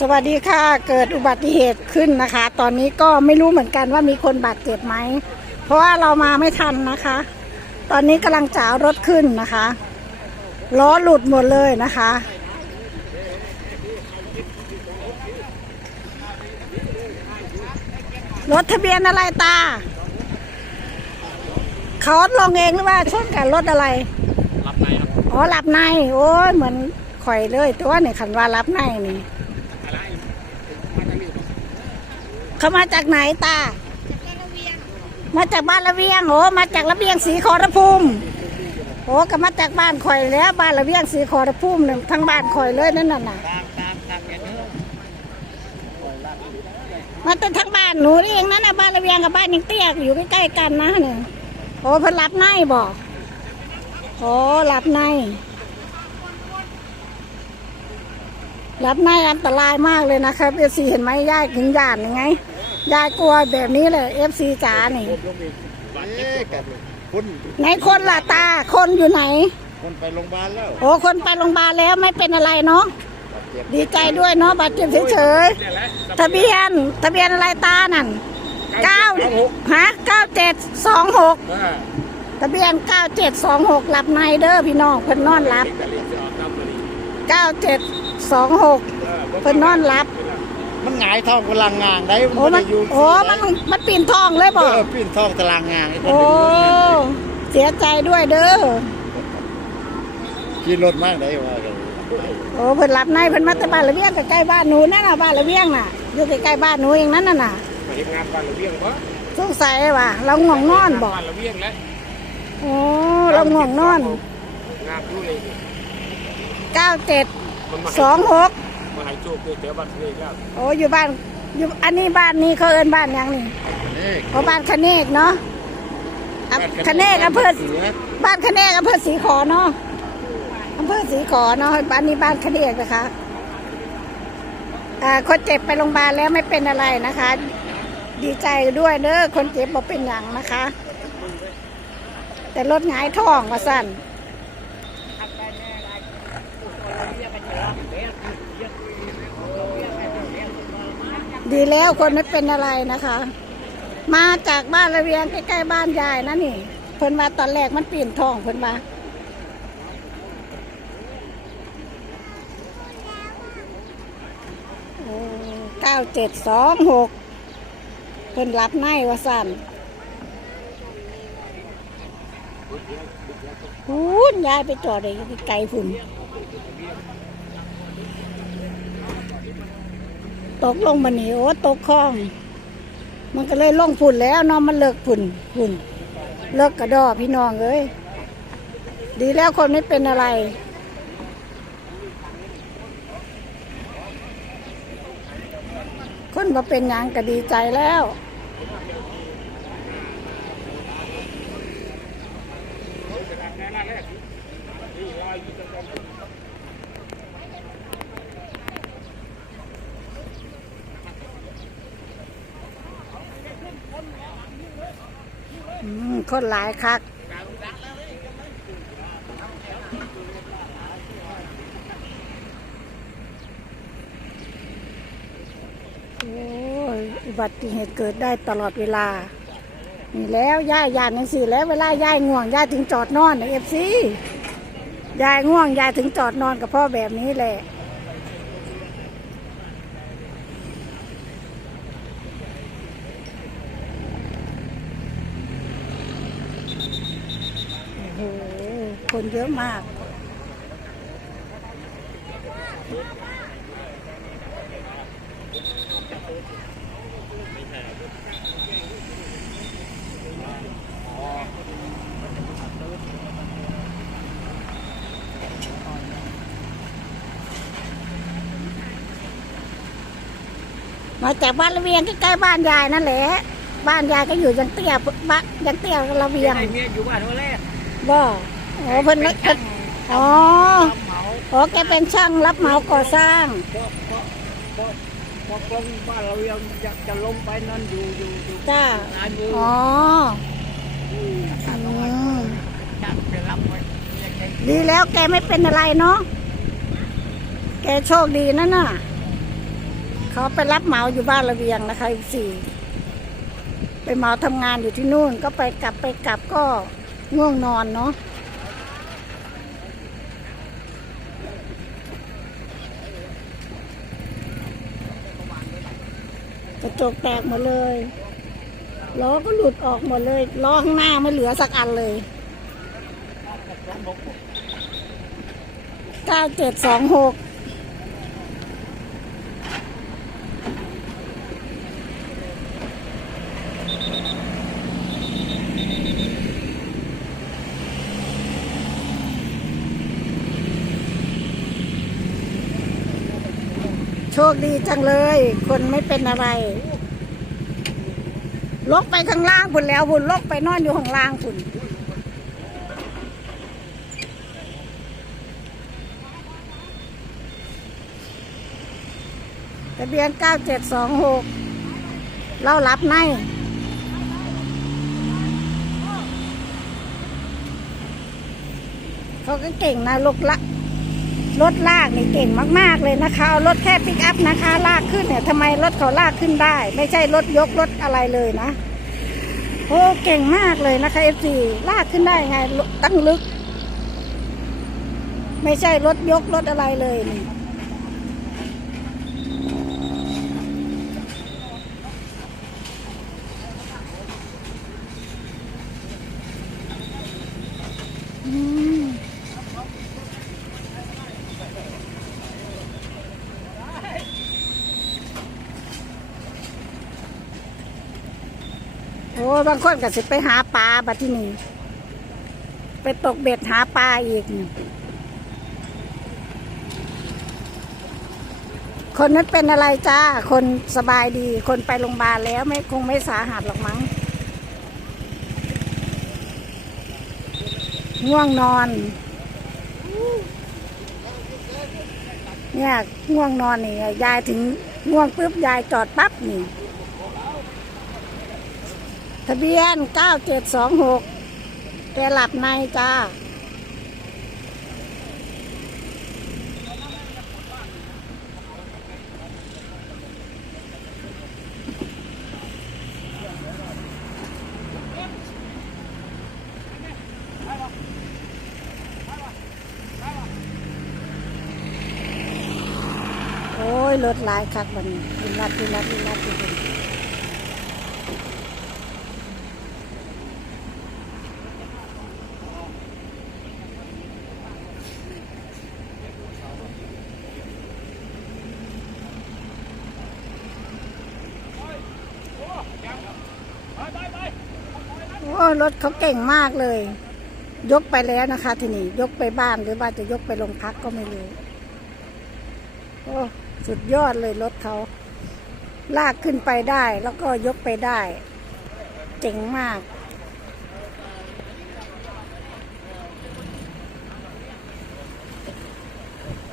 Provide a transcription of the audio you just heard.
สวัสดีค่ะ เกิดอุบัติเหตุขึ้นนะคะ ตอนนี้ก็ไม่รู้เหมือนกันว่ามีคนบาดเจ็บไหม เพราะว่าเรามาไม่ทันนะคะ ตอนนี้กำลังจะเอารถขึ้นนะคะล้อหลุดหมดเลยนะคะ รถทะเบียนอะไรตา เขาลงเองหรือว่าชนกับรถอะไรรับในครับอ๋อหลับใน โอ้ยเหมือนข่อยเลย ตัวนี่ขันว่ารับในนี่ อะไรมาจากนี่ เขามาจากไหนตา มาจากบ้านระเวียงโอ้มาจากระเบียงสีขอรภูมิโอ้ก็มาจากบ้านข่อยแล้ว บ้านระเวียงสีขอรภูมินี่ยทั้งบ้านข่อยเลยนั่นน่ะนะมาแต่ทั้งบ้านหนูนี่เองนั่นน่ะบ้านระเวียงกับบ้านยังเตี้ยอยู่ใกล้ๆกันนะเนี่ยโอ้เพิ่นรับในบอกโอ้รับใน รับในอันตรายมากเลยนะครับเอฟซีเห็นไหมยายถึงยานยังไงยายกลัวแบบนี้เลยเอฟซีจ๋านี่เอ๊ะกันคนไหนคนล่ะตาคนอยู่ไหน คนไปโรงพยาบาลแล้ว โอ้คนไปโรงพยาบาลแล้วไม่เป็นอะไรเนาะดีใจด้วยเนาะบาดเจ็บเฉยๆทะเบียนทะเบียนอะไรตานั่นเก้าฮะเก้าเจ็ดสองหกทะเบียนเก้าเจ็ดสองหกหลับในเด้อพี่น้องเพิ่นนอนหลับเก้าเจ็ด สองหกเพิ่นนอนหลับ มันหงายท้องกำลังงางได้โอ้มันโอ้มันมันปีนท้องเลยเอบอกอปีนท้องตารางงางโอ้เสียใจด้วยเด้อขี่รถมากได้ว่ากันโอ้เพิ่นหลับในเพิ่นมาแต่บ้านระเบียงใกล้ๆบ้านหนูนั่นน่ะบ้านระเบียงน่ะอยู่ใกล้ๆบ้านหนูเองนั่นน่ะน่ะมาทำงานบ้านระเบียงปะสงสัยว่าเราง่วงนอนบอกบ้านระเบียงแล้วโอ้เราง่วงนอนงานดูเลยเก้าเจ็ด มันมาสองหกมาให้โชคด้วยเดี๋ยวบ้านเลยแล้วโอ้อยู่บ้านอยู่อันนี้บ้านนี้เขาเอินบ้านหยังนี่นี่เพราะบ้านคะเนกเนาะอะคะเนกอำเภอบ้านคะเนกอำเภอสีขอเนาะอำเภอสีขอเนาะบ้านนี้บ้านคะเนกนะคะอ่าคนเจ็บไปโรงพยาบาลแล้วไม่เป็นอะไรนะคะ ดีใจด้วยเด้อคนเจ็บบอกเป็นอย่างนะคะ แต่รถหงายท้องว่าสั่น ดีแล้วคนไม่เป็นอะไรนะคะ มาจากบ้านระเวียงใกล้ๆบ้านยายนะนี่ เพิ่นมาตอนแรกมันปีนทองเพิ่นมาเก้าเจ็ดสองหกเพิ่นรับในว่าสั่นพูนยายไปจอดเลยไกลฝุ่น ตกลงมาหนีโอ้ตกคลอง มันก็เลยลงฝุ่นแล้วน้องมันเลิกฝุ่นฝุ่น เลิกกระดอพี่น้องเอ้ยดีแล้วคนไม่เป็นอะไรคนมาเป็นยังก็ดีใจแล้ว คนหลายคักโอ้ยอุบัติเหตุเกิดได้ตลอดเวลา นี่แล้วย่ายยานนังสี่แล้วเวลาย่ายง่วงย่ายถึงจอดนอนเอฟซียายง่วงยายถึงจอดนอนกับพ่อแบบนี้แหละ โอ้โห คนเยอะมาก มาจากบ้านระเวียงใกล้ๆบ้านยายนั่นแหละ บ้านยายก็อยู่ยังเตี้ยบ้านยังเตี้ยระเวียงไอ้เมียอยู่บ้านวันแรกบ่ โอ้เพิ่นเพิ่นอ๋อเหมาอ๋อแกเป็นช่างรับเหมาก่อสร้างพอพอพอพอกลงบ้านเรายังจะจะลงไปนั่นอยู่อยู่อยู่จ้าซ้ายมืออ๋ออืมจัดไปรับไว้ยังไงดีแล้วแกไม่เป็นอะไรเนาะ แกโชคดีนั่นน่ะ เขาไปรับเหมาอยู่บ้านระเวียงนะคะอีกสี่ ไปเหมาทำงานอยู่ที่นู่น ก็ไปกลับไปกลับก็ง่วงนอนเนาะ ระจกแตกหมดเลยล้อก็หลุดออกหมดเลยล้อข้างหน้าไม่เหลือสักอันเลยเก้าเจ็ดสองหก โชคดีจังเลย คนไม่เป็นอะไรลกไปข้างล่างพุ่นแล้วพุ่นลกไปนอนอยู่ข้างล่างพุ่นทะเบียน 9726 เรารับในเขาก็เก่งนะลูกละ รถลากนี่เก่งมากๆเลยนะคะ เอารถแค่ปิกอัพนะคะ ลากขึ้นเนี่ยทำไมรถเขาลากขึ้นได้ ไม่ใช่รถยกรถอะไรเลยนะ โอ้เก่งมากเลยนะคะเอฟซีลากขึ้นได้ไงตั้งลึก ไม่ใช่รถยกรถอะไรเลยนี่อืม้บางคนก็สิไปหาปลาบัดที่นี่ไปตกเบ็ดหาปลาอีก คนนั้นเป็นอะไรจ้า คนสบายดี คนไปโรงพยาบาลแล้วไม่คงไม่สาหัสหรอกมั้ง ง่วงนอน เนี่ย ง่วงนอนนี่ยายถึงง่วงปุ๊บยายจอดปั๊บนี่ ทะเบียน 9726แกหลับในจ้า โอ้ยรถหลายคักวันนี้ดินลัดดินลัดดินลัดดินลัด โอ้ รถเขาเก่งมากเลย ยกไปแล้วนะคะ ทีนี้ยกไปบ้านหรือว่าจะยกไปโรงพักก็ไม่รู้โอ้สุดยอดเลยรถเขา ลากขึ้นไปได้ แล้วก็ยกไปได้ เจ๋งมาก